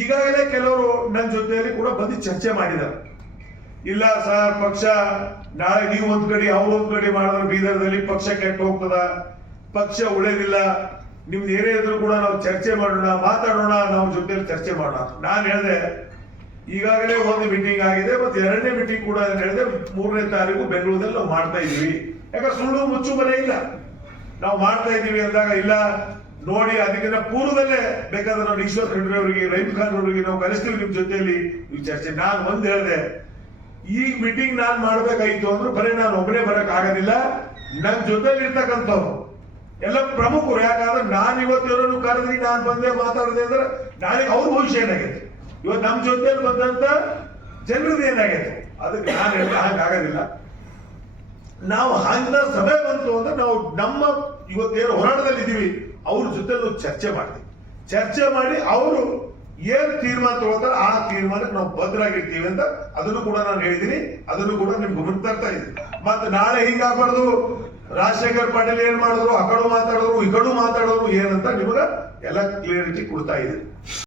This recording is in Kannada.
ಈಗಾಗಲೇ ಕೆಲವರು ನನ್ನ ಜೊತೆಯಲ್ಲಿ ಕೂಡ ಬಂದು ಚರ್ಚೆ ಮಾಡಿದ್ದಾರೆ. ಇಲ್ಲ ಸರ್, ಪಕ್ಷ ನಾಳೆ ನೀವು ಒಂದ್ ಕಡೆ, ಅವ್ರು ಒಂದ್ ಕಡೆ ಮಾಡಿದ್ರೆ ಬೀದರ್ದಲ್ಲಿ ಪಕ್ಷ ಕೆಟ್ಟ ಹೋಗ್ತದ, ಪಕ್ಷ ಉಳಿದಿಲ್ಲ, ನಿಮ್ದು ಏನೇ ಇದ್ರು ಕೂಡ ನಾವು ಚರ್ಚೆ ಮಾಡೋಣ, ಮಾತಾಡೋಣ, ನಾವು ಜೊತೆಯಲ್ಲಿ ಚರ್ಚೆ ಮಾಡೋಣ. ನಾನು ಹೇಳಿದೆ, ಈಗಾಗಲೇ ಒಂದು ಮೀಟಿಂಗ್ ಆಗಿದೆ ಮತ್ತೆ ಎರಡನೇ ಮೀಟಿಂಗ್ ಕೂಡ ಹೇಳಿದೆ, ಮೂರನೇ ತಾರೀಕು ಬೆಂಗಳೂರಲ್ಲಿ ನಾವು ಮಾಡ್ತಾ ಇದೀವಿ ಯಾಕಂದ್ರೆ ಸುಳ್ಳು ಮುಚ್ಚು ಮನೆ ಇಲ್ಲ. ನಾವು ಮಾಡ್ತಾ ಇದೀವಿ ಅಂದಾಗ, ಇಲ್ಲ ನೋಡಿ, ಅದಕ್ಕಿಂತ ಪೂರ್ವದಲ್ಲೇ ಬೇಕಾದ್ರೆ ನಾವು ಈಶ್ವರ್ ಖಂಡ್ರೆ ಅವರಿಗೆ, ರೈಮ್ ಖಾನ್ ಅವರಿಗೆ ನಾವು ಕಲಿಸ್ತೀವಿ ನಿಮ್ ಜೊತೆಯಲ್ಲಿ. ಈ ಚರ್ಚೆ ನಾನು ಒಂದ್ ಹೇಳಿದೆ. ಈ ಮೀಟಿಂಗ್ ನಾನ್ ಮಾಡ್ಬೇಕಾಯ್ತು ಅಂದ್ರೆ ಬರೀ ನಾನು ಒಬ್ಬನೇ ಬರಕ್ ಆಗೋದಿಲ್ಲ ನನ್ನ ಜೊತೆಲಿ ಇರ್ತಕ್ಕಂಥವ್ರು. ಎಲ್ಲ ಪ್ರಮುಖರು, ಯಾಕಂದ್ರೆ ನಾನು ಇವತ್ತೇನೋ ಕರೆದ್ರಿ ನಾನು ಬಂದೆ ಮಾತಾಡಿದೆ ಅಂದ್ರೆ ನನಗೆ ಅವ್ರ ಭವಿಷ್ಯ ಏನಾಗೈತೆ? ಇವತ್ತು ನಮ್ಮ ಜೊತೆಲಿ ಬಂದಂತ ಜನರದ್ದು ಏನಾಗೈತೆ? ಅದಕ್ಕೆ ನಾನು ಹೇಳಿದ್ರೆ ಹಂಗಾಗೋದಿಲ್ಲ ನಾವು ಹಾಗಿನ ಸಭೆ ಬಂತು ಅಂದ್ರೆ ನಾವು ನಮ್ಮ ಇವತ್ತೇನು ಹೋರಾಟದಲ್ಲಿ ಇದ್ದೀವಿ ಅವ್ರ ಜೊತೆ ಚರ್ಚೆ ಮಾಡ್ತೀವಿ. ಚರ್ಚೆ ಮಾಡಿ ಅವರು ಏನ್ ತೀರ್ಮಾನ ತಗೋತಾರೆ ಆ ತೀರ್ಮಾನಕ್ಕೆ ನಾವು ಬದ್ಧರಾಗಿರ್ತೀವಿ ಅಂತ ಅದನ್ನು ಕೂಡ ನಾನು ಹೇಳಿದೀನಿ ಅದನ್ನು ಕೂಡ ನಿಮ್ಗೆ ಗಮನ ತರ್ತಾ ಇದ್ದೀನಿ. ಮತ್ತೆ ನಾಳೆ ಹಿಂಗಾಗ್ಬಾರ್ದು, ರಾಜಶೇಖರ್ ಪಾಟೀಲ್ ಏನ್ ಮಾಡಿದ್ರು, ಆ ಕಡೆ ಮಾತಾಡಿದ್ರು, ಈ ಕಡೆ ಮಾತಾಡಿದ್ರು, ಏನಂತ ನಿಮಗ ಎಲ್ಲ ಕ್ಲಿಯರಿಟಿ ಕೊಡ್ತಾ ಇದ್ದೀನಿ.